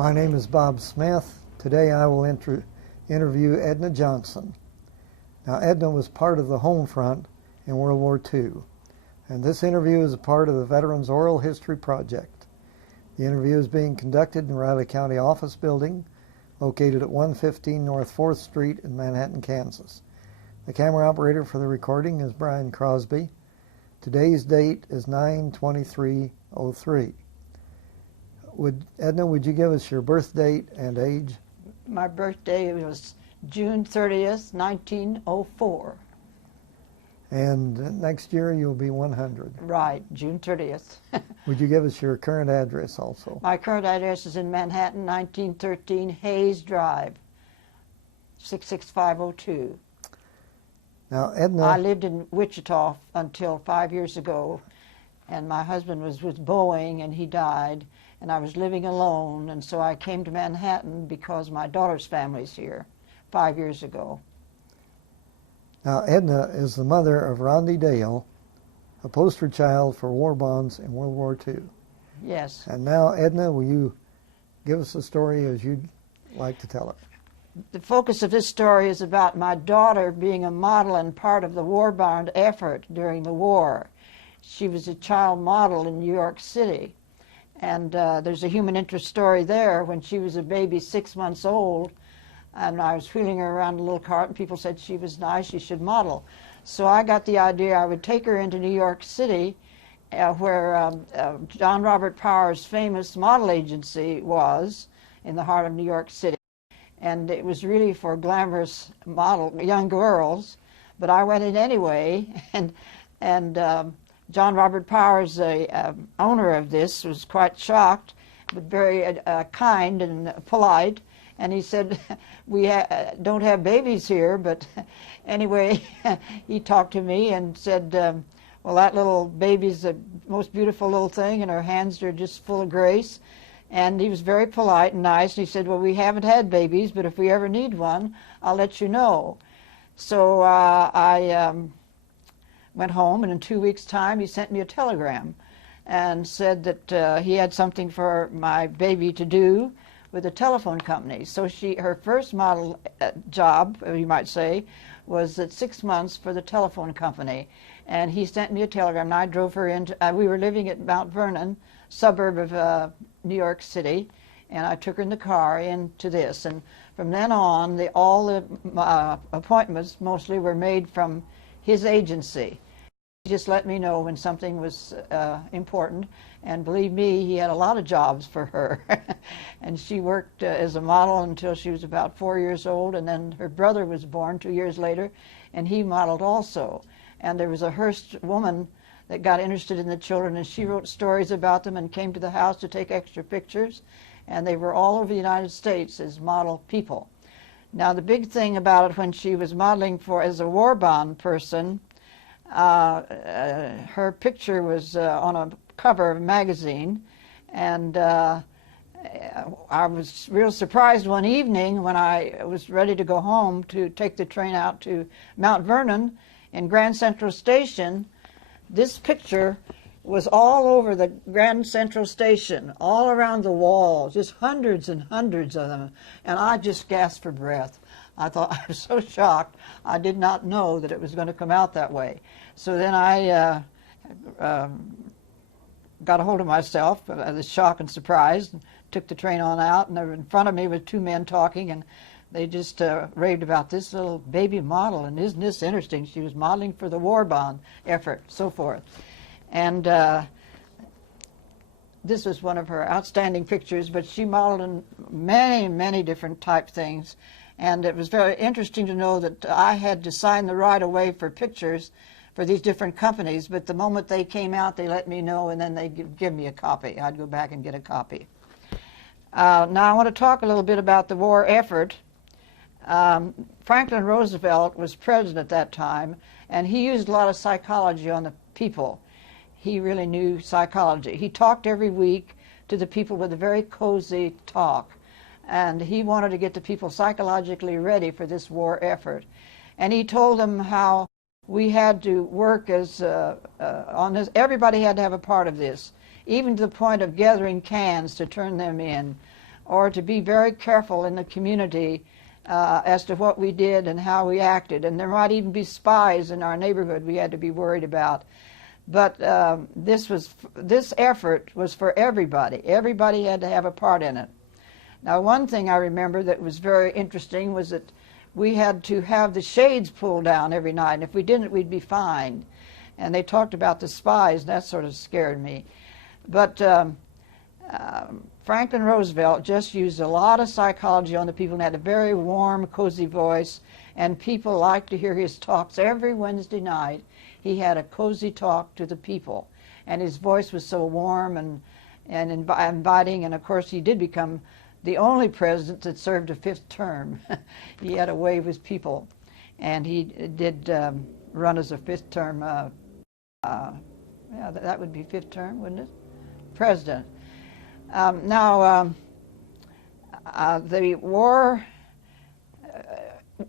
My name is Bob Smith. Today I will interview Edna Johnson. Now, Edna was part of the home front in World War II, and this interview is a part of the Veterans Oral History Project. The interview is being conducted in Riley County Office Building, located at 115 North 4th Street in Manhattan, Kansas. The camera operator for the recording is Brian Crosby. Today's date is 9/23/03. Edna, would you give us your birth date and age? My birthday was June 30th, 1904. And next year you'll be 100. Right, June 30th. Would you give us your current address also? My current address is in Manhattan, 1913 Hayes Drive, 66502. Now, Edna... I lived in Wichita until 5 years ago, and my husband was with Boeing, and he died, and I was living alone, and so I came to Manhattan because my daughter's family's here 5 years ago. Now, Edna is the mother of Rondi Dale, a poster child for war bonds in World War II. Yes. And now, Edna, will you give us the story as you'd like to tell it? The focus of this story is about my daughter being a model and part of the war bond effort during the war. She was a child model in New York City. And there's a human interest story there. When she was a baby 6 months old, and I was wheeling her around in a little cart, and people said she was nice, she should model. So I got the idea I would take her into New York City, where John Robert Power's famous model agency was, in the heart of New York City. And it was really for glamorous model young girls, but I went in anyway, and John Robert Powers, the owner of this, was quite shocked, but very kind and polite. And he said, we don't have babies here, but anyway, he talked to me and said, well, that little baby's the most beautiful little thing, and her hands are just full of grace. And he was very polite and nice, and he said, well, we haven't had babies, but if we ever need one, I'll let you know. So I went home, and in 2 weeks' time, he sent me a telegram and said that he had something for my baby to do with a telephone company. So her first model job, you might say, was at 6 months for the telephone company. And he sent me a telegram, and I drove her into, we were living at Mount Vernon, suburb of New York City, and I took her in the car into this. And from then on, all the appointments mostly were made from his agency. He just let me know when something was important, and believe me, he had a lot of jobs for her. And she worked as a model until she was about 4 years old, and then her brother was born 2 years later, and he modeled also. And there was a Hearst woman that got interested in the children, and she wrote stories about them and came to the house to take extra pictures, and they were all over the United States as model people. Now, the big thing about it, when she was modeling as a war bond person, her picture was on a cover of a magazine, and I was real surprised one evening when I was ready to go home to take the train out to Mount Vernon in Grand Central Station. This picture was all over the Grand Central Station, all around the walls, just hundreds and hundreds of them, and I just gasped for breath. I thought, I was so shocked, I did not know that it was going to come out that way. So then I got a hold of myself, the shock and surprise, and took the train on out, and in front of me were two men talking, and they just raved about this little baby model, and isn't this interesting? She was modeling for the war bond effort, so forth. And this was one of her outstanding pictures, but she modeled in many, many different type things. And it was very interesting to know that I had to sign the right of way for pictures for these different companies, but the moment they came out, they let me know, and then they'd give me a copy. I'd go back and get a copy. Now I want to talk a little bit about the war effort. Franklin Roosevelt was president at that time, and he used a lot of psychology on the people. He really knew psychology. He talked every week to the people with a very cozy talk, and he wanted to get the people psychologically ready for this war effort. And he told them how we had to work as on this. Everybody had to have a part of this, even to the point of gathering cans to turn them in, or to be very careful in the community as to what we did and how we acted. And there might even be spies in our neighborhood we had to be worried about. But this effort was for everybody. Everybody had to have a part in it. Now, one thing I remember that was very interesting was that we had to have the shades pulled down every night, and if we didn't, we'd be fined. And they talked about the spies, and that sort of scared me. But Franklin Roosevelt just used a lot of psychology on the people and had a very warm, cozy voice, and people liked to hear his talks. Every Wednesday night, he had a cozy talk to the people, and his voice was so warm and inviting, and of course he did become the only president that served a 5th term. He had a way with people, and he did run as a 5th term, yeah, that would be 5th term, wouldn't it? President. The war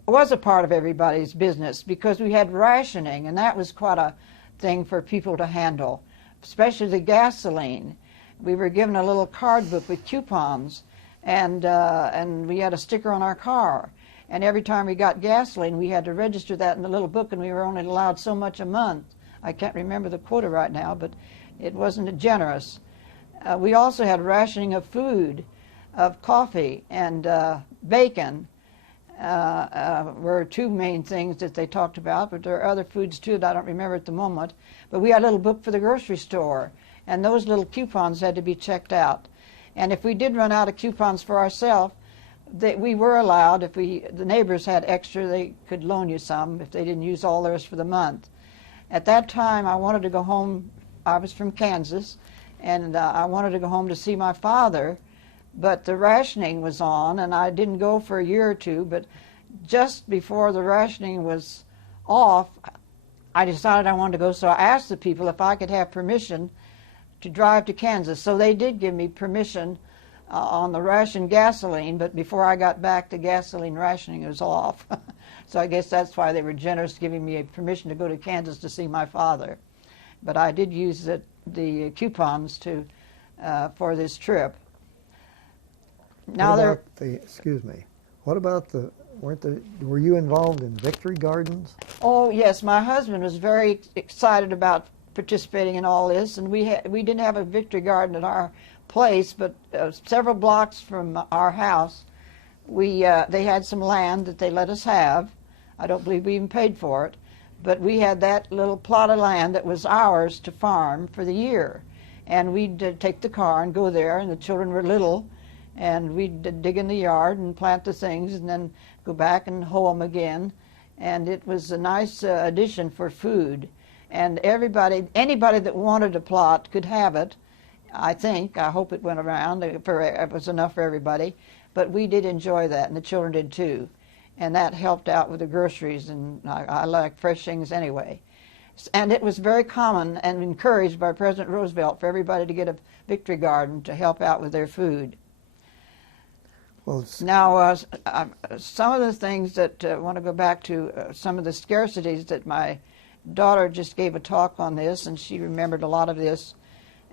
was a part of everybody's business because we had rationing, and that was quite a thing for people to handle, especially the gasoline. We were given a little card book with coupons, and we had a sticker on our car. And every time we got gasoline, we had to register that in the little book, and we were only allowed so much a month. I can't remember the quota right now, but it wasn't generous. We also had rationing of food, of coffee, and bacon were two main things that they talked about, but there are other foods too that I don't remember at the moment. But we had a little book for the grocery store, and those little coupons had to be checked out. And if we did run out of coupons for ourselves, we were allowed, if the neighbors had extra, they could loan you some if they didn't use all theirs for the month. At that time, I wanted to go home. I was from Kansas, and I wanted to go home to see my father, but the rationing was on, and I didn't go for a year or two. But just before the rationing was off, I decided I wanted to go, so I asked the people if I could have permission to drive to Kansas. So they did give me permission on the ration gasoline, but before I got back, the gasoline rationing was off. So I guess that's why they were generous, giving me a permission to go to Kansas to see my father. But I did use the coupons for this trip. Now excuse me. What about were you involved in victory gardens? Oh yes, my husband was very excited about participating in all this, and we didn't have a victory garden at our place, but several blocks from our house, they had some land that they let us have. I don't believe we even paid for it, but we had that little plot of land that was ours to farm for the year, and we'd take the car and go there, and the children were little, and we'd dig in the yard and plant the things and then go back and hoe them again, and it was a nice addition for food. And anybody that wanted a plot could have it, I think. I hope it went around. It was enough for everybody. But we did enjoy that, and the children did too. And that helped out with the groceries, and I like fresh things anyway. And it was very common and encouraged by President Roosevelt for everybody to get a victory garden to help out with their food. Well, now, some of the things that I want to go back to, some of the scarcities that my daughter just gave a talk on this, and she remembered a lot of this.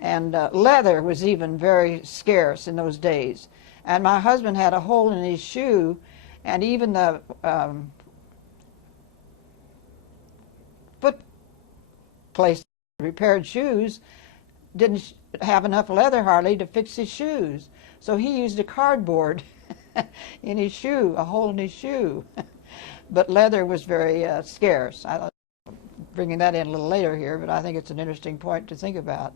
And leather was even very scarce in those days. And my husband had a hole in his shoe, and even the foot place repaired shoes didn't have enough leather hardly to fix his shoes. So he used a cardboard in his shoe, a hole in his shoe. But leather was very scarce. I bringing that in a little later here, but I think it's an interesting point to think about.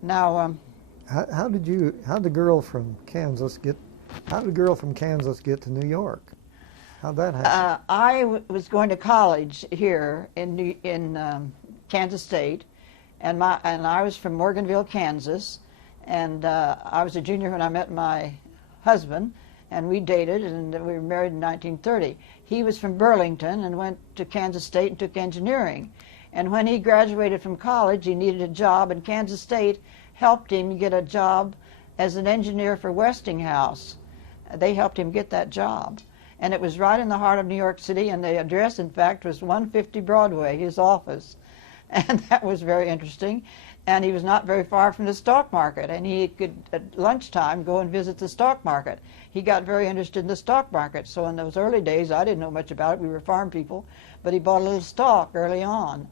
Now, how did the girl from Kansas get to New York? How'd that happen? I was going to college here in Kansas State, and I was from Morganville, Kansas, and I was a junior when I met my husband, and we dated, and we were married in 1930. He was from Burlington and went to Kansas State and took engineering. And when he graduated from college, he needed a job, and Kansas State helped him get a job as an engineer for Westinghouse. They helped him get that job. And it was right in the heart of New York City, and the address, in fact, was 150 Broadway, his office. And that was very interesting. and he was not very far from the stock market, and he could at lunchtime go and visit the stock market. He got very interested in the stock market, so in those early days I didn't know much about it. We were farm people, but he bought a little stock early on.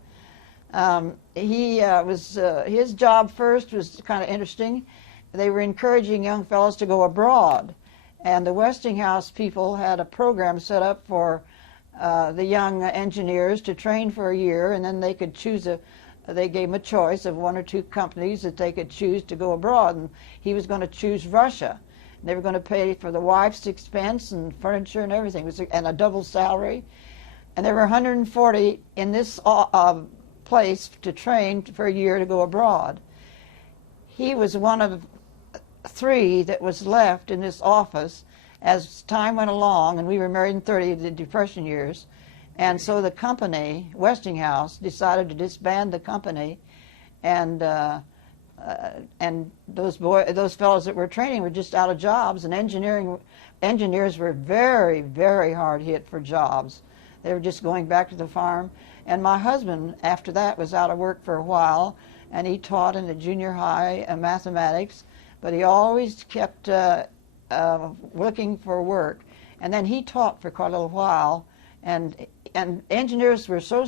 His job first was kind of interesting. They were encouraging young fellows to go abroad, and the Westinghouse people had a program set up for the young engineers to train for a year, and then they could choose they gave him a choice of one or two companies that they could choose to go abroad, and he was going to choose Russia. They were going to pay for the wife's expense and furniture and everything, and a double salary. And there were 140 in this place to train for a year to go abroad. He was one of 3 that was left in this office as time went along, and we were married in the Depression years. And so the company, Westinghouse, decided to disband the company, and those fellows that were training were just out of jobs, and engineers were very, very hard hit for jobs. They were just going back to the farm. And my husband, after that, was out of work for a while, and he taught in the junior high mathematics, but he always kept looking for work. And then he taught for quite a little while, and engineers were so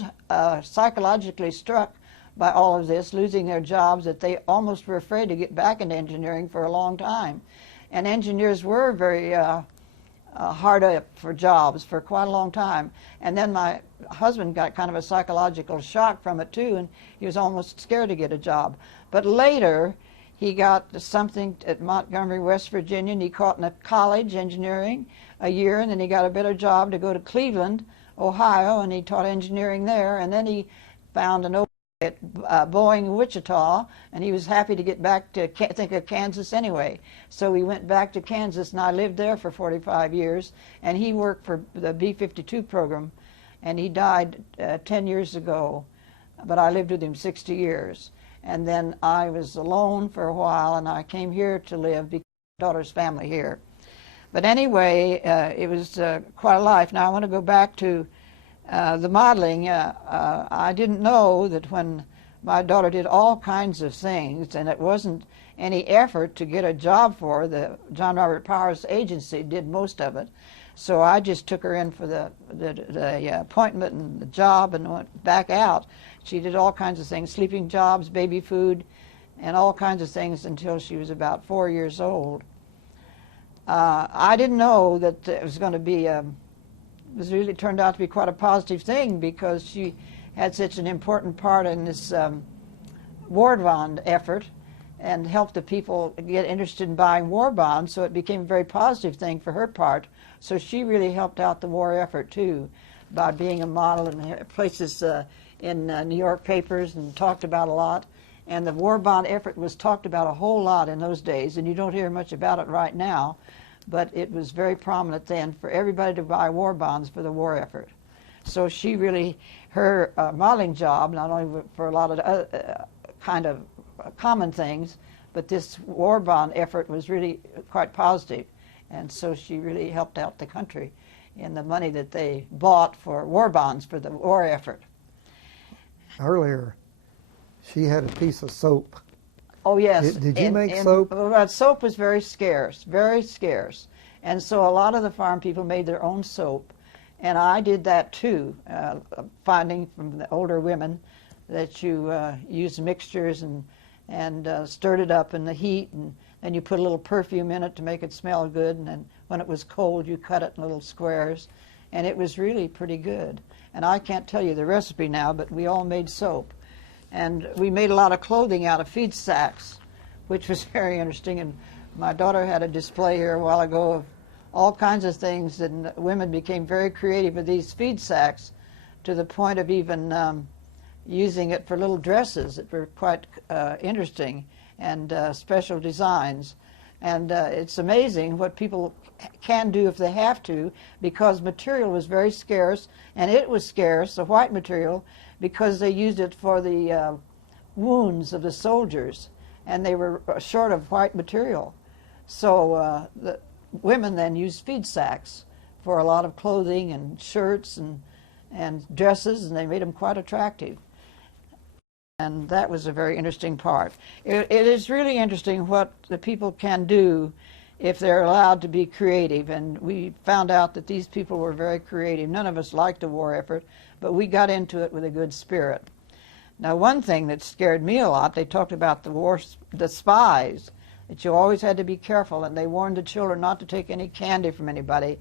psychologically struck by all of this, losing their jobs, that they almost were afraid to get back into engineering for a long time. And engineers were very hard up for jobs for quite a long time. And then my husband got kind of a psychological shock from it too, and he was almost scared to get a job. But later, he got something at Montgomery, West Virginia, and he caught in a college engineering a year, and then he got a better job to go to Cleveland, Ohio, and he taught engineering there. And then he found an opening at Boeing, Wichita, and he was happy to get back to think of Kansas anyway. So he went back to Kansas, and I lived there for 45 years, and he worked for the B-52 program, and he died 10 years ago, but I lived with him 60 years. And then I was alone for a while, and I came here to live because my daughter's family here. But anyway, it was quite a life. Now I want to go back to the modeling. I didn't know that when my daughter did all kinds of things, and it wasn't any effort to get a job for her. The John Robert Powers agency did most of it. So I just took her in for the appointment and the job and went back out. She did all kinds of things, sleeping jobs, baby food, and all kinds of things until she was about 4 years old. I didn't know that it was going to be, it really turned out to be quite a positive thing, because she had such an important part in this war bond effort and helped the people get interested in buying war bonds, so it became a very positive thing for her part. So she really helped out the war effort too, by being a model in places in New York papers and talked about a lot. And the war bond effort was talked about a whole lot in those days, and you don't hear much about it right now, but it was very prominent then for everybody to buy war bonds for the war effort. So she really, her modeling job, not only for a lot of kind of common things, but this war bond effort was really quite positive. And so she really helped out the country in the money that they bought for war bonds for the war effort. Earlier, she had a piece of soap. Oh, yes. Did you make soap? Well, soap was very scarce, very scarce. And so a lot of the farm people made their own soap. And I did that too, finding from the older women that you use mixtures and stirred it up in the heat, and then you put a little perfume in it to make it smell good, and then when it was cold you cut it in little squares, and it was really pretty good. And I can't tell you the recipe now, but we all made soap. And we made a lot of clothing out of feed sacks, which was very interesting. And my daughter had a display here a while ago of all kinds of things, and women became very creative with these feed sacks, to the point of even using it for little dresses that were quite interesting, and special designs. And it's amazing what people can do if they have to, because material was very scarce, and it was scarce, the white material, because they used it for the wounds of the soldiers, and they were short of white material. So the women then used feed sacks for a lot of clothing and shirts and dresses, and they made them quite attractive. And that was a very interesting part. It is really interesting what the people can do if they're allowed to be creative. And we found out that these people were very creative. None of us liked the war effort, but we got into it with a good spirit. Now, one thing that scared me a lot, they talked about the spies, that you always had to be careful, and they warned the children not to take any candy from anybody,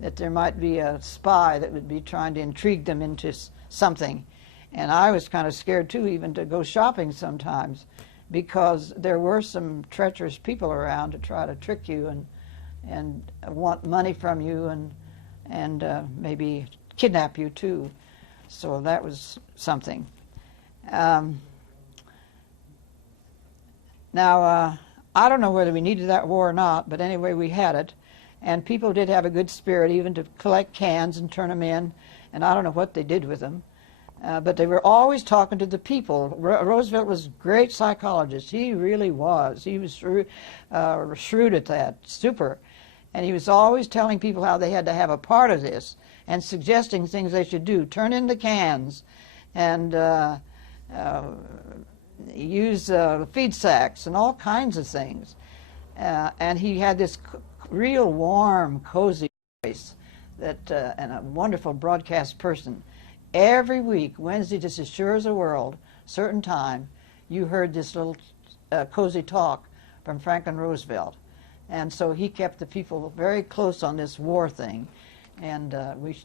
that there might be a spy that would be trying to intrigue them into something. And I was kind of scared, too, even to go shopping sometimes, because there were some treacherous people around to try to trick you and want money from you and maybe kidnap you, too. So that was something. Now, I don't know whether we needed that war or not, but anyway, we had it. And people did have a good spirit, even to collect cans and turn them in. And I don't know what they did with them. But they were always talking to the people. Roosevelt was a great psychologist. He really was. He was shrewd at that, super. And he was always telling people how they had to have a part of this and suggesting things they should do. Turn in the cans and use feed sacks and all kinds of things. And he had this real warm, cozy voice that, and a wonderful broadcast person. Every week, Wednesday, just as sure as the world, certain time, you heard this little cozy talk from Franklin Roosevelt. And so he kept the people very close on this war thing. And we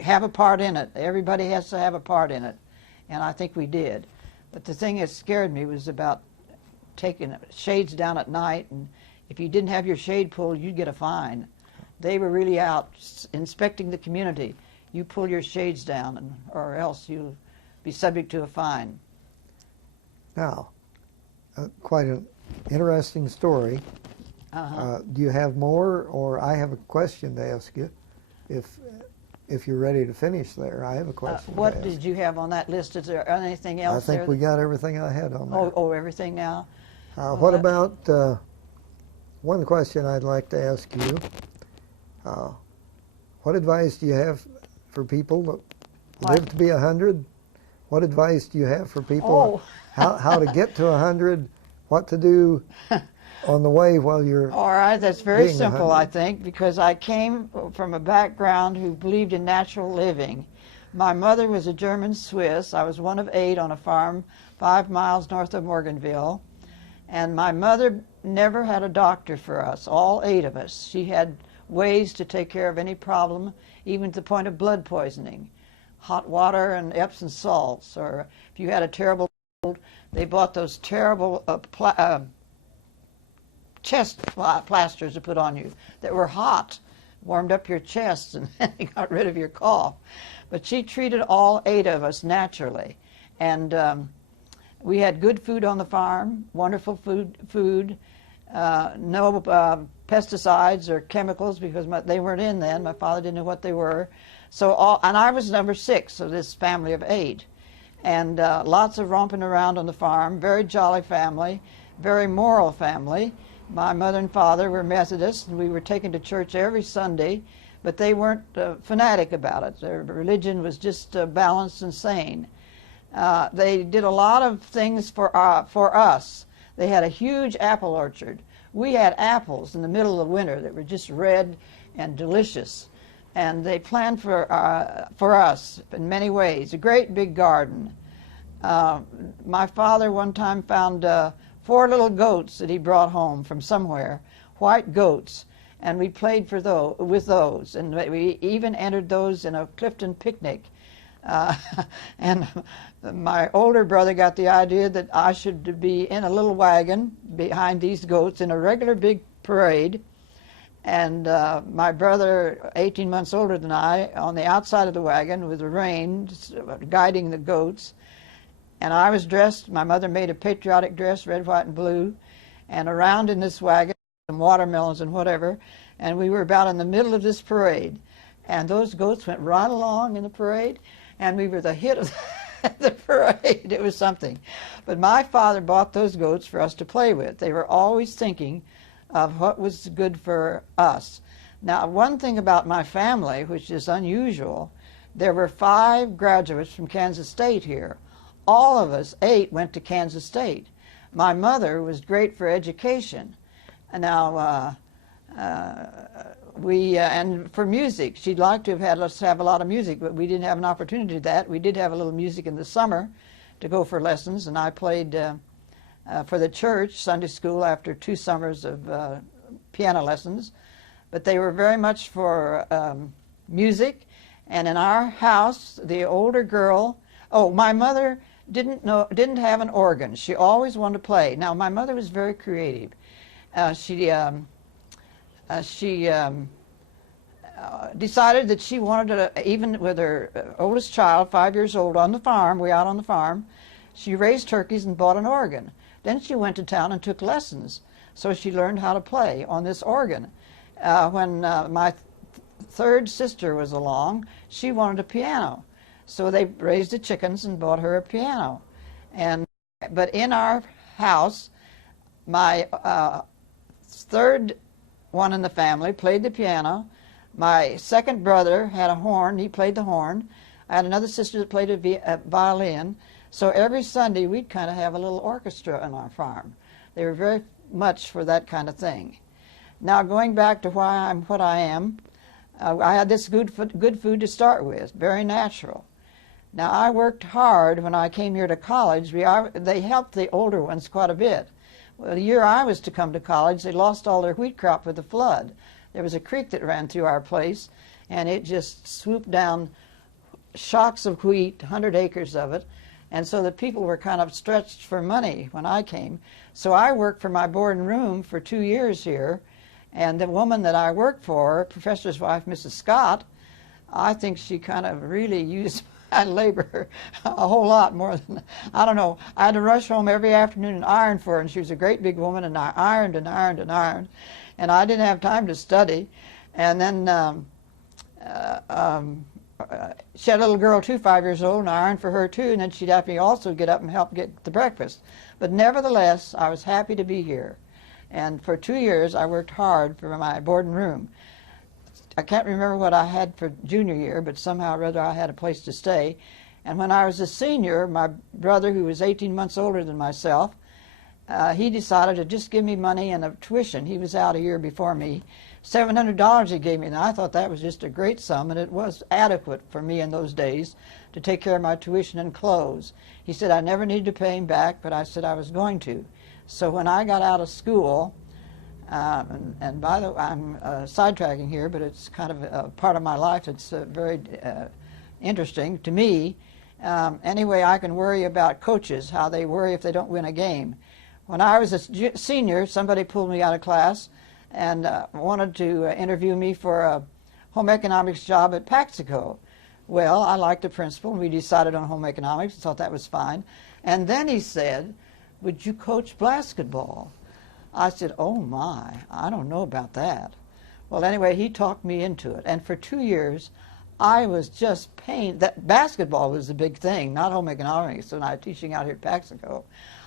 have a part in it. Everybody has to have a part in it. And I think we did. But the thing that scared me was about taking shades down at night. And if you didn't have your shade pulled, you'd get a fine. They were really out inspecting the community. You pull your shades down, or else you'll be subject to a fine. Now, quite an interesting story. Do you have more, or I have a question to ask you? If you're ready to finish there, I have a question. What did you have on that list? Is there anything else there? I think we got everything I had on there. Oh, everything now? What about, one question I'd like to ask you. What advice do you have for people that live to be 100? What advice do you have for people how to get to 100, what to do on the way while you're All right, that's very simple, 100. I think, because I came from a background who believed in natural living. My mother was a German Swiss. I was one of 8 on a farm 5 miles north of Morganville. And my mother never had a doctor for us, all 8 of us. She had ways to take care of any problem, even to the point of blood poisoning. Hot water and Epsom salts, or if you had a terrible cold, they bought those terrible chest plasters to put on you that were hot, warmed up your chest and got rid of your cough. But she treated all 8 of us naturally. And we had good food on the farm, wonderful food, no pesticides or chemicals because they weren't in then. My father didn't know what they were. So, and I was number 6 of this family of 8. And lots of romping around on the farm, very jolly family, very moral family. My mother and father were Methodists, and we were taken to church every Sunday, but they weren't fanatic about it. Their religion was just balanced and sane. They did a lot of things for us. They had a huge apple orchard. We had apples in the middle of winter that were just red and delicious. And they planned for us in many ways, a great big garden. My father one time found 4 little goats that he brought home from somewhere, white goats, and we played with those, and we even entered those in a Clifton picnic. And my older brother got the idea that I should be in a little wagon behind these goats in a regular big parade. And my brother, 18 months older than I, on the outside of the wagon with the reins, guiding the goats. And I was dressed, my mother made a patriotic dress, red, white, and blue, and around in this wagon, some watermelons and whatever, and we were about in the middle of this parade. And those goats went right along in the parade, and we were the hit of the parade. It was something. But my father bought those goats for us to play with. They were always thinking of what was good for us. Now, one thing about my family, which is unusual, there were 5 graduates from Kansas State here. all of us 8 went to Kansas State. My mother was great for education. Now, and for music, she'd like to have had us have a lot of music, but we didn't have an opportunity to do that. We did have a little music in the summer to go for lessons, and I played for the church Sunday school after 2 summers of piano lessons. But they were very much for music. And in our house, the older girl, my mother didn't have an organ. She always wanted to play. Now, my mother was very creative. She decided that she wanted to, even with her oldest child, 5 years old, on the farm, way out on the farm, she raised turkeys and bought an organ. Then she went to town and took lessons. So she learned how to play on this organ. When my third sister was along, she wanted a piano. So they raised the chickens and bought her a piano. But in our house, my third one in the family played the piano. My second brother had a horn. He played the horn. I had another sister that played a violin. So every Sunday we'd kind of have a little orchestra on our farm. They were very much for that kind of thing. Now, going back to why I'm what I am, I had this good food to start with, very natural. Now, I worked hard when I came here to college. They helped the older ones quite a bit. Well, the year I was to come to college, they lost all their wheat crop with the flood. There was a creek that ran through our place, and it just swooped down shocks of wheat, 100 acres of it, and so the people were kind of stretched for money when I came. So I worked for my board and room for 2 years here, and the woman that I worked for, professor's wife, Mrs. Scott, I think she kind of really used my labor a whole lot more than, I don't know. I had to rush home every afternoon and iron for her, and she was a great big woman, and I ironed and ironed and ironed, and I didn't have time to study. And then she had a little girl too, 5 years old, and I ironed for her too, and then she'd have me also get up and help get the breakfast. But nevertheless, I was happy to be here. And for 2 years, I worked hard for my board and room. I can't remember what I had for junior year, but somehow or other I had a place to stay. And when I was a senior, my brother, who was 18 months older than myself, he decided to just give me money and a tuition. He was out a year before me. $700 he gave me, and I thought that was just a great sum, and it was adequate for me in those days to take care of my tuition and clothes. He said I never needed to pay him back, but I said I was going to. So when I got out of school, and by the way, I'm sidetracking here, but it's kind of a part of my life that's very interesting to me. Anyway, I can worry about coaches, how they worry if they don't win a game. When I was a senior, somebody pulled me out of class and wanted to interview me for a home economics job at Paxico. Well, I liked the principal, and we decided on home economics, thought that was fine. And then he said, "Would you coach basketball?" I said, "Oh my, I don't know about that." Well, anyway, he talked me into it, and for 2 years, I was just pained. That basketball was the big thing, not home economics, when I was teaching out here at Paxico.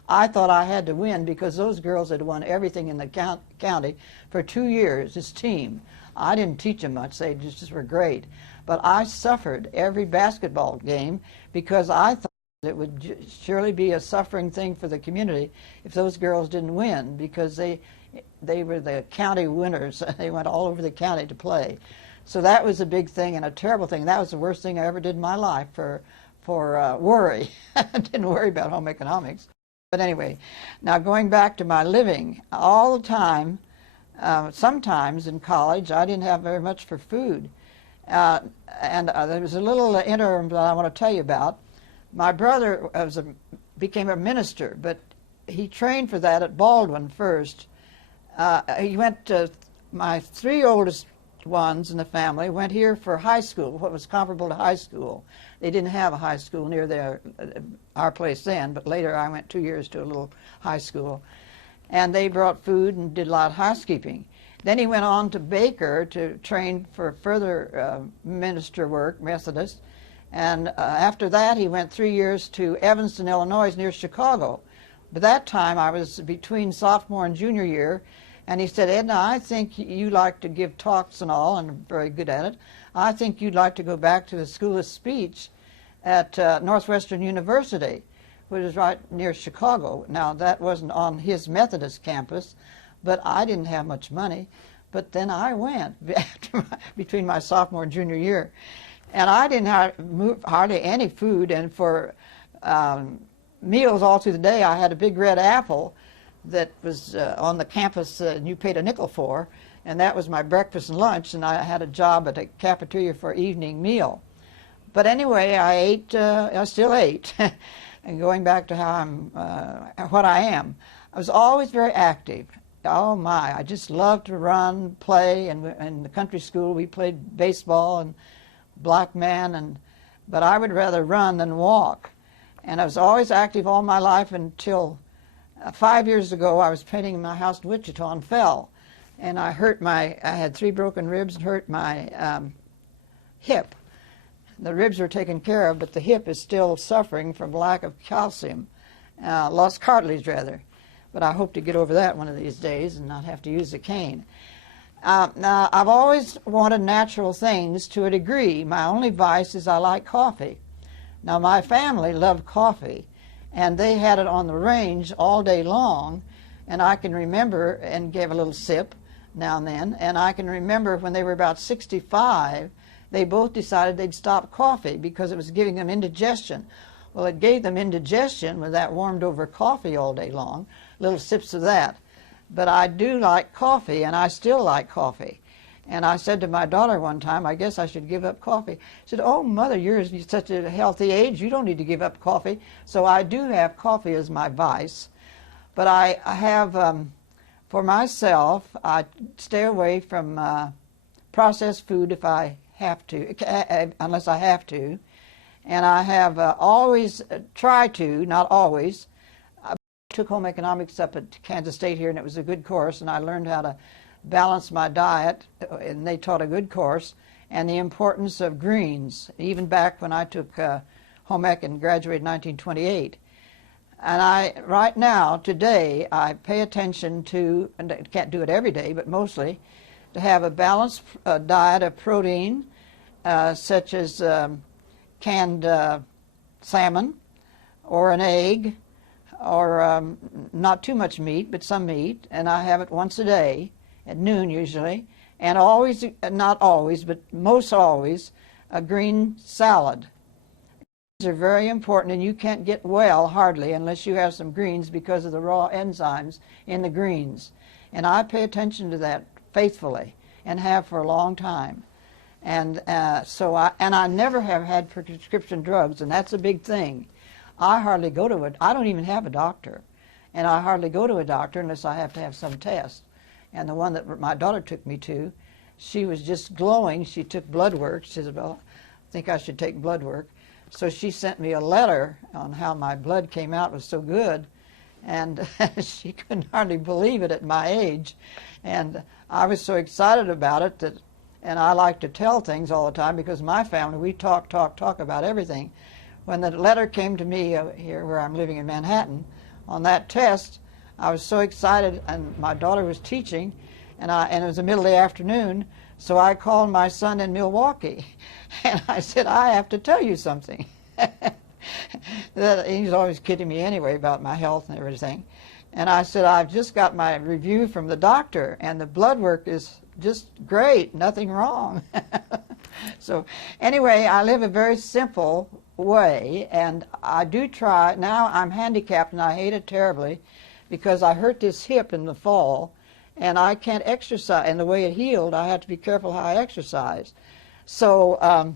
I thought I had to win because those girls had won everything in the county for 2 years, this team. I didn't teach them much, they just were great. But I suffered every basketball game because I thought it would surely be a suffering thing for the community if those girls didn't win, because they were the county winners. They went all over the county to play. So that was a big thing and a terrible thing. That was the worst thing I ever did in my life for worry. I didn't worry about home economics. But anyway, now going back to my living, all the time, sometimes in college, I didn't have very much for food. And there was a little interim that I want to tell you about. My brother became a minister, but he trained for that at Baldwin first. He went to, my 3 oldest ones in the family went here for high school, what was comparable to high school. They didn't have a high school near our place then, but later I went 2 years to a little high school. And they brought food and did a lot of housekeeping. Then he went on to Baker to train for further minister work, Methodist. And after that, he went 3 years to Evanston, Illinois, near Chicago. But that time, I was between sophomore and junior year, and he said, "Edna, I think you like to give talks and all, and I'm very good at it. I think you'd like to go back to the School of Speech at Northwestern University." which is right near Chicago. Now, that wasn't on his Methodist campus, but I didn't have much money. But then I went between my sophomore and junior year. And I didn't have hardly any food, and for meals all through the day, I had a big red apple that was on the campus and you paid a nickel for, and that was my breakfast and lunch, and I had a job at a cafeteria for evening meal. But anyway, I still ate. And going back to how what I am, I was always very active. Oh my, I just loved to run, play, and in the country school we played baseball and black man, but I would rather run than walk. And I was always active all my life until 5 years ago I was painting in my house in Wichita and fell. And I had 3 broken ribs and hurt my hip. The ribs were taken care of, but the hip is still suffering from lack of calcium, lost cartilage rather. But I hope to get over that one of these days and not have to use a cane. Now, I've always wanted natural things to a degree. My only vice is I like coffee. Now, my family loved coffee, and they had it on the range all day long, and I can remember, and gave a little sip now and then, and I can remember when they were about 65, they both decided they'd stop coffee because it was giving them indigestion. Well, it gave them indigestion with that warmed over coffee all day long, little sips of that. But I do like coffee, and I still like coffee. And I said to my daughter one time, I guess I should give up coffee. She said, oh, Mother, you're such a healthy age, you don't need to give up coffee. So I do have coffee as my vice. But I have, for myself, I stay away from processed food if I have to, unless I have to. And I have always tried to, not always. I took home economics up at Kansas State here, and it was a good course, and I learned how to balance my diet, and they taught a good course, and the importance of greens, even back when I took home ec and graduated in 1928. And right now, today, I pay attention to, and I can't do it every day, but mostly, to have a balanced diet of protein, such as canned salmon or an egg, or not too much meat, but some meat, and I have it once a day, at noon usually, and always, not always, but most always, a green salad. Greens are very important, and you can't get well hardly unless you have some greens because of the raw enzymes in the greens. And I pay attention to that faithfully and have for a long time. And I never have had prescription drugs, and that's a big thing. I hardly go to it. I don't even have a doctor, and I hardly go to a doctor unless I have to have some test. And the one that my daughter took me to, she was just glowing. She took blood work. She said, well, I think I should take blood work. So she sent me a letter on how my blood came out was so good, and she couldn't hardly believe it at my age. And I was so excited about it that, and I like to tell things all the time because my family, we talk about everything. When the letter came to me here where I'm living in Manhattan, on that test, I was so excited, and my daughter was teaching, and it was the middle of the afternoon, so I called my son in Milwaukee, and I said, I have to tell you something. He's always kidding me anyway about my health and everything. And I said, I've just got my review from the doctor, and the blood work is just great, nothing wrong. So anyway, I live a very simple way, and I do try. Now I'm handicapped, and I hate it terribly because I hurt this hip in the fall, and I can't exercise. And the way it healed, I have to be careful how I exercise. So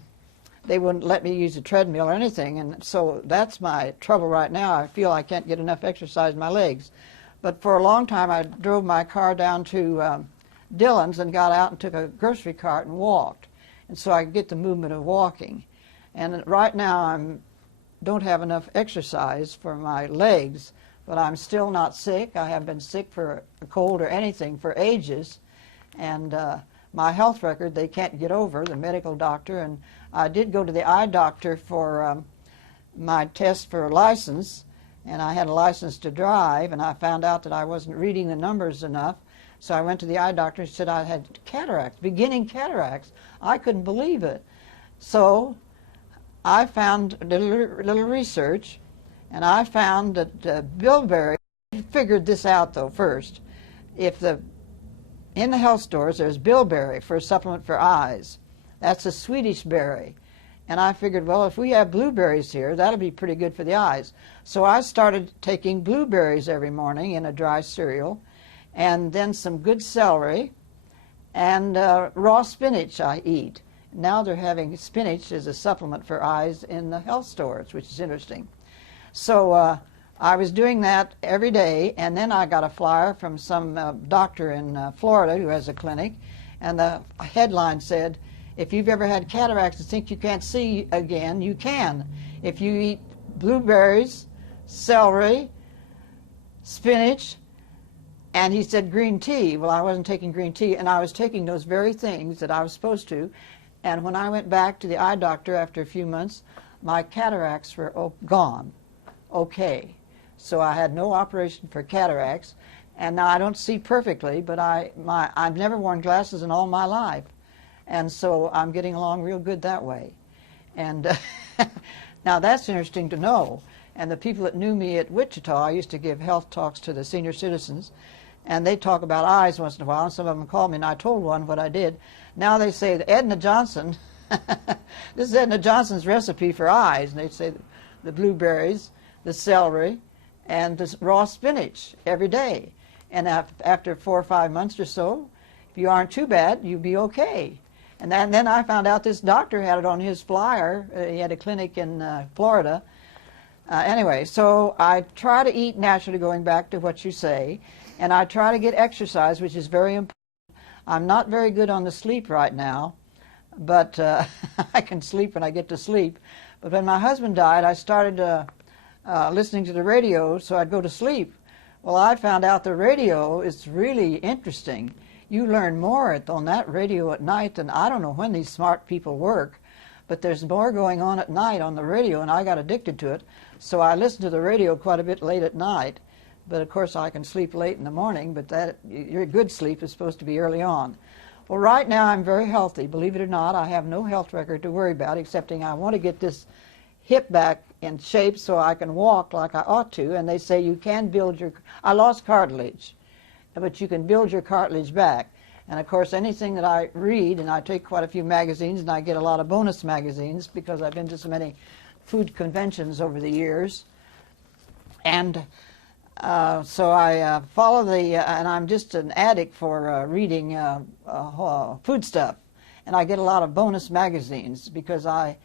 they wouldn't let me use a treadmill or anything, and so that's my trouble right now. I feel I can't get enough exercise in my legs. But for a long time, I drove my car down to Dillon's and got out and took a grocery cart and walked, and so I could get the movement of walking. And right now, I don't have enough exercise for my legs, but I'm still not sick. I have been sick for a cold or anything for ages, and my health record they can't get over, the medical doctor, and I did go to the eye doctor for my test for a license, and I had a license to drive, and I found out that I wasn't reading the numbers enough, so I went to the eye doctor and said I had cataracts, beginning cataracts. I couldn't believe it. So I found a little research, And I found that bilberry, I figured this out though first, in the health stores there's bilberry for a supplement for eyes. That's a Swedish berry. And I figured, well, if we have blueberries here, that'll be pretty good for the eyes. So I started taking blueberries every morning in a dry cereal, and then some good celery, and raw spinach I eat. Now they're having spinach as a supplement for eyes in the health stores, which is interesting. So I was doing that every day, and then I got a flyer from some doctor in Florida who has a clinic, and the headline said, if you've ever had cataracts and think you can't see again, you can. If you eat blueberries, celery, spinach, and he said green tea. Well, I wasn't taking green tea, and I was taking those very things that I was supposed to. And when I went back to the eye doctor after a few months, my cataracts were gone. Okay. So I had no operation for cataracts, and now I don't see perfectly, but I've never worn glasses in all my life. And so I'm getting along real good that way. And now that's interesting to know. And the people that knew me at Wichita, I used to give health talks to the senior citizens, and they talk about eyes once in a while, and some of them called me, and I told one what I did. Now they say, Edna Johnson, this is Edna Johnson's recipe for eyes, and they say the blueberries, the celery, and the raw spinach every day. And after 4 or 5 months or so, if you aren't too bad, you'll be okay. And then I found out this doctor had it on his flyer. He had a clinic in Florida. Anyway, so I try to eat naturally, going back to what you say, and I try to get exercise, which is very important. I'm not very good on the sleep right now, but I can sleep when I get to sleep. But when my husband died, I started listening to the radio, so I'd go to sleep. Well, I found out the radio is really interesting. You learn more on that radio at night than I don't know when these smart people work, but there's more going on at night on the radio, and I got addicted to it. So I listen to the radio quite a bit late at night. But of course I can sleep late in the morning, but your good sleep is supposed to be early on. Well, right now I'm very healthy. Believe it or not, I have no health record to worry about, excepting I want to get this hip back in shape so I can walk like I ought to. And they say you can build I lost cartilage, but you can build your cartilage back. And of course anything that I read, and I take quite a few magazines, and I get a lot of bonus magazines because I've been to so many food conventions over the years. And so I follow and I'm just an addict for reading food stuff. And I get a lot of bonus magazines because I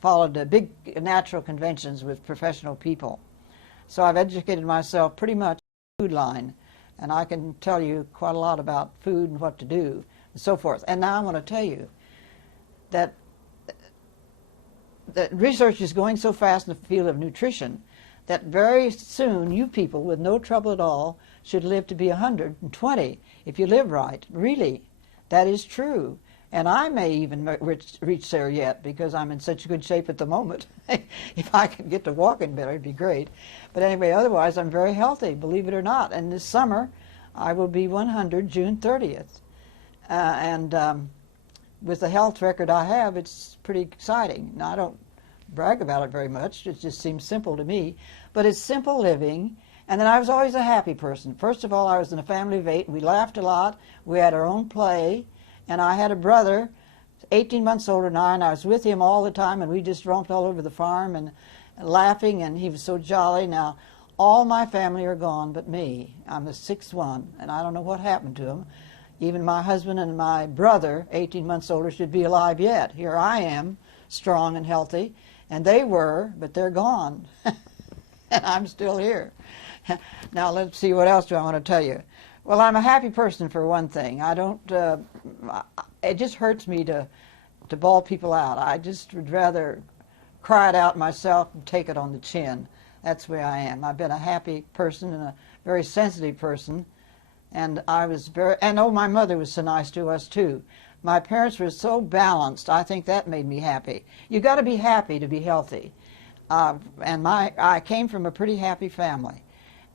followed big natural conventions with professional people. So I've educated myself pretty much in the food line, and I can tell you quite a lot about food and what to do and so forth. And now I want to tell you that research is going so fast in the field of nutrition that very soon you people with no trouble at all should live to be 120 if you live right. Really, that is true. And I may even reach there yet because I'm in such good shape at the moment. If I could get to walking better, it'd be great. But anyway, otherwise I'm very healthy, believe it or not. And this summer I will be 100 June 30th. With the health record I have, it's pretty exciting. Now, I don't brag about it very much. It just seems simple to me. But it's simple living. And then I was always a happy person. First of all, I was in a family of 8. We laughed a lot. We had our own play. And I had a brother, 18 months older than I was with him all the time, and we just romped all over the farm and laughing, and he was so jolly. Now, all my family are gone but me. I'm the 6th one, and I don't know what happened to them. Even my husband and my brother, 18 months older, should be alive yet. Here I am, strong and healthy, and they were, but they're gone. And I'm still here. Now, let's see, what else do I want to tell you? Well, I'm a happy person for one thing. I don't, it just hurts me to bawl people out. I just would rather cry it out myself and take it on the chin. That's the way I am. I've been a happy person and a very sensitive person. And my mother was so nice to us too. My parents were so balanced. I think that made me happy. You got to be happy to be healthy. I came from a pretty happy family.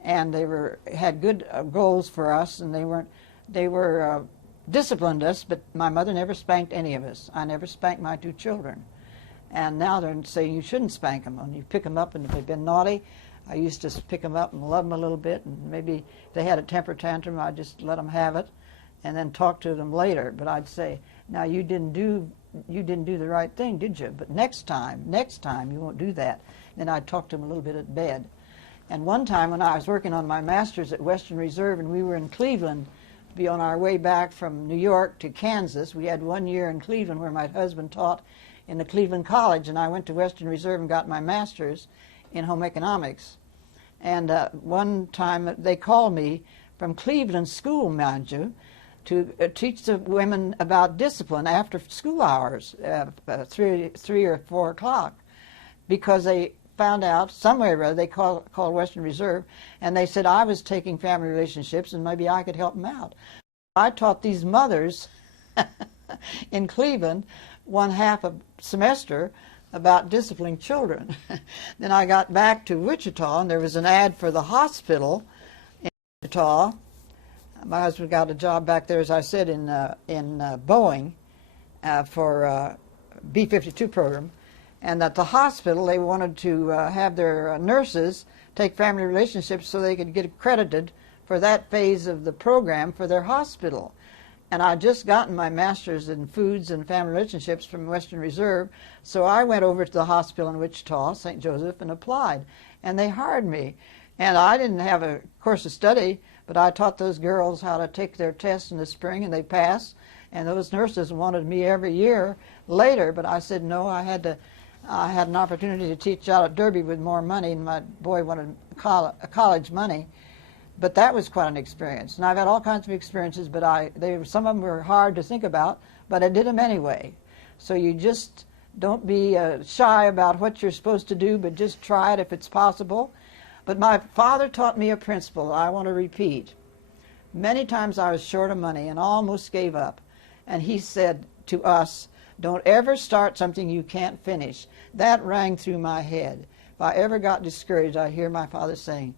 And they had good goals for us, and they were disciplined us, but my mother never spanked any of us. I never spanked my 2 children. And now they're saying you shouldn't spank them. When you pick them up and if they've been naughty, I used to pick them up and love them a little bit, and maybe if they had a temper tantrum, I'd just let them have it, and then talk to them later. But I'd say, "Now you didn't do the right thing, did you? But next time, you won't do that." Then I'd talk to them a little bit at bed. And one time when I was working on my master's at Western Reserve, and we were in Cleveland, be on our way back from New York to Kansas. We had 1 year in Cleveland where my husband taught in the Cleveland College, and I went to Western Reserve and got my master's in home economics. And one time they called me from Cleveland school, mind you, to teach the women about discipline after school hours, 3 or 4 o'clock, because they found out somewhere or other, they called Western Reserve, and they said I was taking family relationships and maybe I could help them out. I taught these mothers in Cleveland 1/2 a semester about disciplining children. Then I got back to Wichita, and there was an ad for the hospital in Wichita. My husband got a job back there, as I said, in Boeing for B-52 program. And at the hospital, they wanted to have their nurses take family relationships so they could get accredited for that phase of the program for their hospital. And I'd just gotten my master's in foods and family relationships from Western Reserve, so I went over to the hospital in Wichita, St. Joseph, and applied. And they hired me. And I didn't have a course of study, but I taught those girls how to take their tests in the spring, and they passed. And those nurses wanted me every year later, but I said no. I had an opportunity to teach out at Derby with more money, and my boy wanted college money. But that was quite an experience. And I've had all kinds of experiences, but some of them were hard to think about, but I did them anyway. So you just don't be shy about what you're supposed to do, but just try it if it's possible. But my father taught me a principle I want to repeat. Many times I was short of money and almost gave up. And he said to us, "Don't ever start something you can't finish." That rang through my head. If I ever got discouraged, I hear my father saying,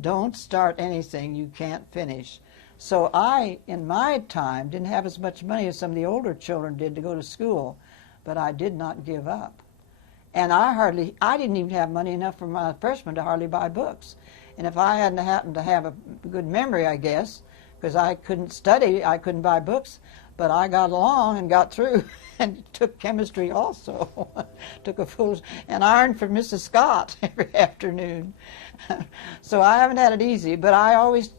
"Don't start anything you can't finish." So I, in my time, didn't have as much money as some of the older children did to go to school, but I did not give up. And I didn't even have money enough for my freshmen to hardly buy books. And if I hadn't happened to have a good memory, I guess, because I couldn't study, I couldn't buy books, but I got along and got through and took chemistry also. Took a full, and ironed for Mrs. Scott every afternoon. So I haven't had it easy, but I always,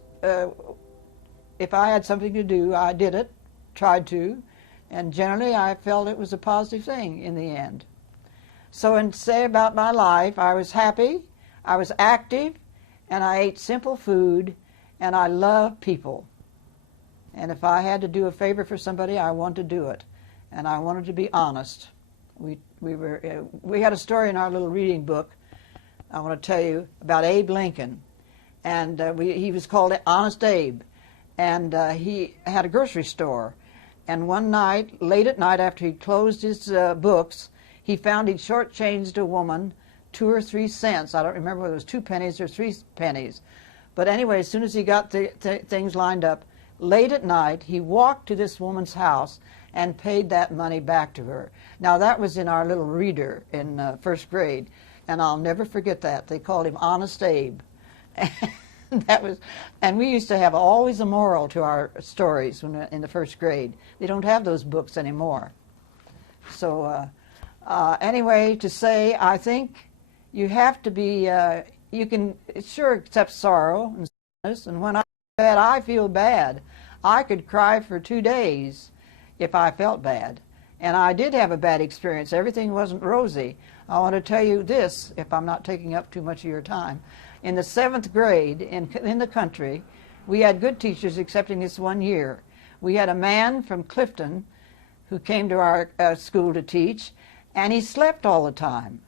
if I had something to do, I did it, tried to, and generally I felt it was a positive thing in the end. So, and say about my life, I was happy, I was active, and I ate simple food, and I loved people. And if I had to do a favor for somebody, I wanted to do it. And I wanted to be honest. We had a story in our little reading book, I want to tell you, about Abe Lincoln. And he was called Honest Abe. And he had a grocery store. And one night, late at night after he closed his books, he found he'd shortchanged a woman 2 or 3 cents. I don't remember whether it was 2 pennies or 3 pennies. But anyway, as soon as he got things lined up, late at night, he walked to this woman's house and paid that money back to her. Now, that was in our little reader in first grade, and I'll never forget that. They called him Honest Abe. And we used to have always a moral to our stories in the first grade. They don't have those books anymore. So anyway, to say, I think you have to be, you can sure accept sorrow and sadness, and when I feel bad, I could cry for 2 days if I felt bad. And I did have a bad experience. Everything wasn't rosy. I want to tell you this, if I'm not taking up too much of your time. In the 7th grade in the country, we had good teachers excepting this 1 year. We had a man from Clifton who came to our school to teach, and he slept all the time.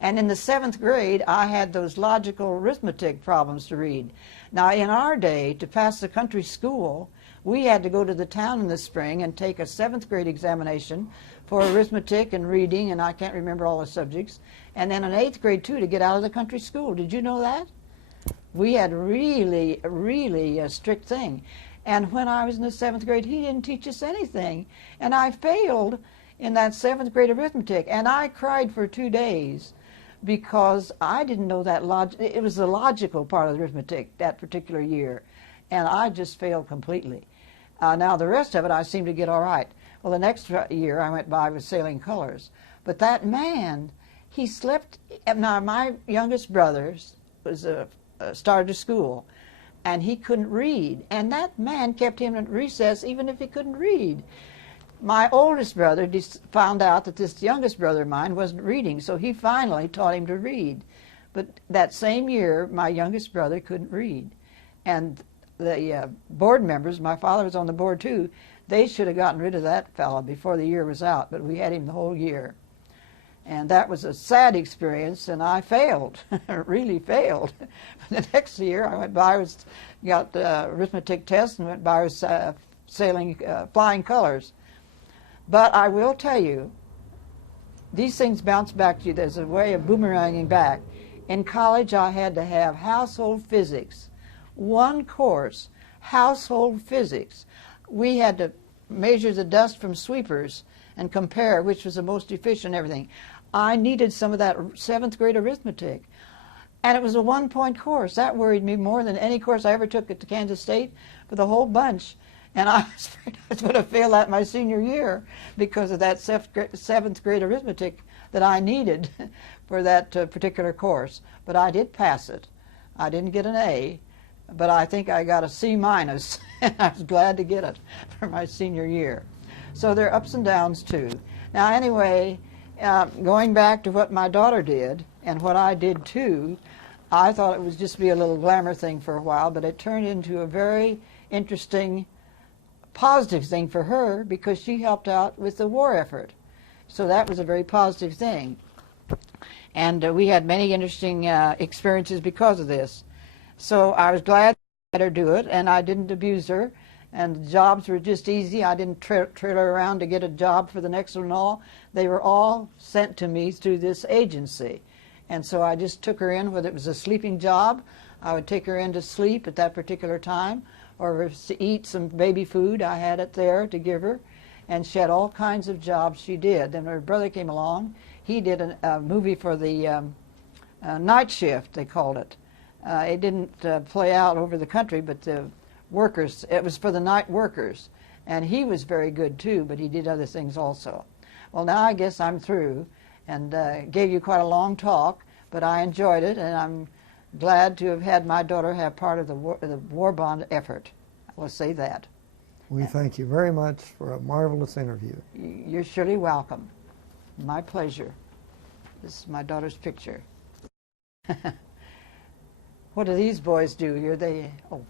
And in the 7th grade, I had those logical arithmetic problems to read. Now, in our day, to pass the country school, we had to go to the town in the spring and take a 7th grade examination for arithmetic and reading, and I can't remember all the subjects, and then an 8th grade, too, to get out of the country school. Did you know that? We had really a strict thing. And when I was in the 7th grade, he didn't teach us anything. And I failed in that 7th grade arithmetic, and I cried for 2 days. because I didn't know that it was the logical part of the arithmetic that particular year, and I just failed completely. Now the rest of it I seemed to get all right. Well, the next year I went by with sailing colors, but that man, he slept. Now my youngest brother was started school, and he couldn't read, and that man kept him at recess even if he couldn't read. My oldest brother found out that this youngest brother of mine wasn't reading, so he finally taught him to read. But that same year, my youngest brother couldn't read. And the board members, my father was on the board too, they should have gotten rid of that fellow before the year was out, but we had him the whole year. And that was a sad experience, and I failed, really failed. The next year, I went by, got the arithmetic test, and went by with flying colors. But I will tell you, these things bounce back to you. There's a way of boomeranging back. In college, I had to have household physics. One course, household physics. We had to measure the dust from sweepers and compare which was the most efficient and everything. I needed some of that 7th grade arithmetic. And it was a 1-point course. That worried me more than any course I ever took at Kansas State for the whole bunch. And I was afraid I was going to fail that my senior year because of that 7th grade arithmetic that I needed for that particular course. But I did pass it. I didn't get an A, but I think I got a C-. And I was glad to get it for my senior year. So there are ups and downs too. Now anyway, going back to what my daughter did and what I did too, I thought it would just be a little glamour thing for a while, but it turned into a very interesting, positive thing for her because she helped out with the war effort. So that was a very positive thing. And we had many interesting experiences because of this. So I was glad to let her do it, and I didn't abuse her. And the jobs were just easy. I didn't trail her around to get a job for the next one and all. They were all sent to me through this agency. And so I just took her in, whether it was a sleeping job, I would take her in to sleep at that particular time, or to eat some baby food. I had it there to give her. And she had all kinds of jobs she did. Then her brother came along. He did a movie for the night shift, they called it. It didn't play out over the country, but the workers, it was for the night workers. And he was very good too, but he did other things also. Well, now I guess I'm through, and gave you quite a long talk, but I enjoyed it, and I'm glad to have had my daughter have part of the war bond effort. I will say that. We thank you very much for a marvelous interview. You're surely welcome. My pleasure. This is my daughter's picture. What do these boys do here? Oh.